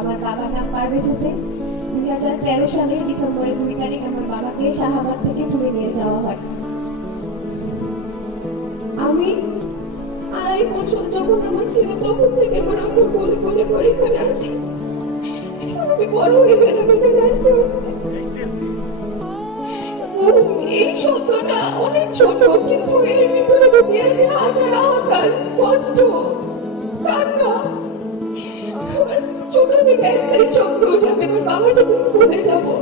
আমার বাবার নাম পারভেজ হোসেন। 2013 সালের ডিসেম্বরের 2 তারিখ আমার বাবাকে শাহাবাদ থেকে তুলে নিয়ে যাওয়া হয়। আমি 2.5 বছর যখন আমার ছিল তখন থেকে আমার আম্মু কোলে কোলে করে এখানে আসি। আমি বড় হয়ে গেলাম এখানে আসতে আসতে। এই শব্দটা অনেক ছোট, কিন্তু এর ভিতরে লুকিয়ে আছে হাজার হাহাকার, কষ্ট, কান্না। ছোট থেকে একটাই স্বপ্ন যে আমি আমার বাবার সাথে স্কুলে যাবো,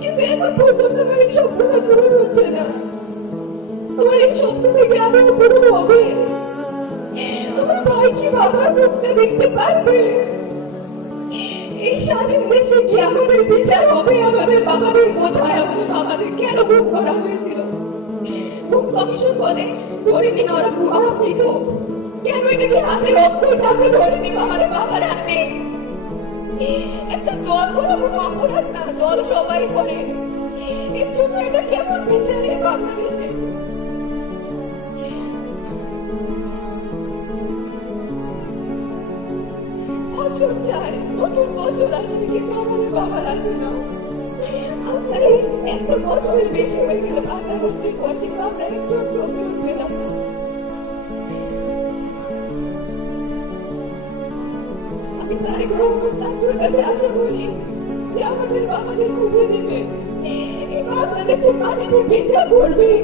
কিন্তু এখন পর্যন্ত আমার এই স্বপ্নটা পূরণ হচ্ছে না। আমার এই স্বপ্ন থেকে আরো পূরণ হবে? আমার ভাই কি বাবার মুখটা দেখতে পারবে? এই স্বাধীন দেশে কি আমাদের বিচার হবে? আমাদের বাবাদের কোথায়? আমাদের বাবাদের কেন গুম করা হয়েছিল? গুম কমিশন বলে ধরে নিন ওরা মৃত। কেন এটাকে হাতে রক্ত আমরা ধরে নিব আমাদের বাবার হাতে? একটা দল কোনো অপরাধ না, দল সবাই করে। এর জন্য এটা কেমন বিচার এই বাংলাদেশে? বছর যায়, নতুন বছর আসে, কিন্তু আমাদের বাবার আসে না। আমরা একটা বছরের বেশি হয়ে গেল 5 আগস্টের পর, কিন্তু আমরা একজন ফেরত পেলাম না। আমি তারেক রহমান তাজুর কাছে আশা করি যে আমাদের বাবাদের খুঁজে দেবে, এই বাংলাদেশের মাটিতে বিচার করবে এই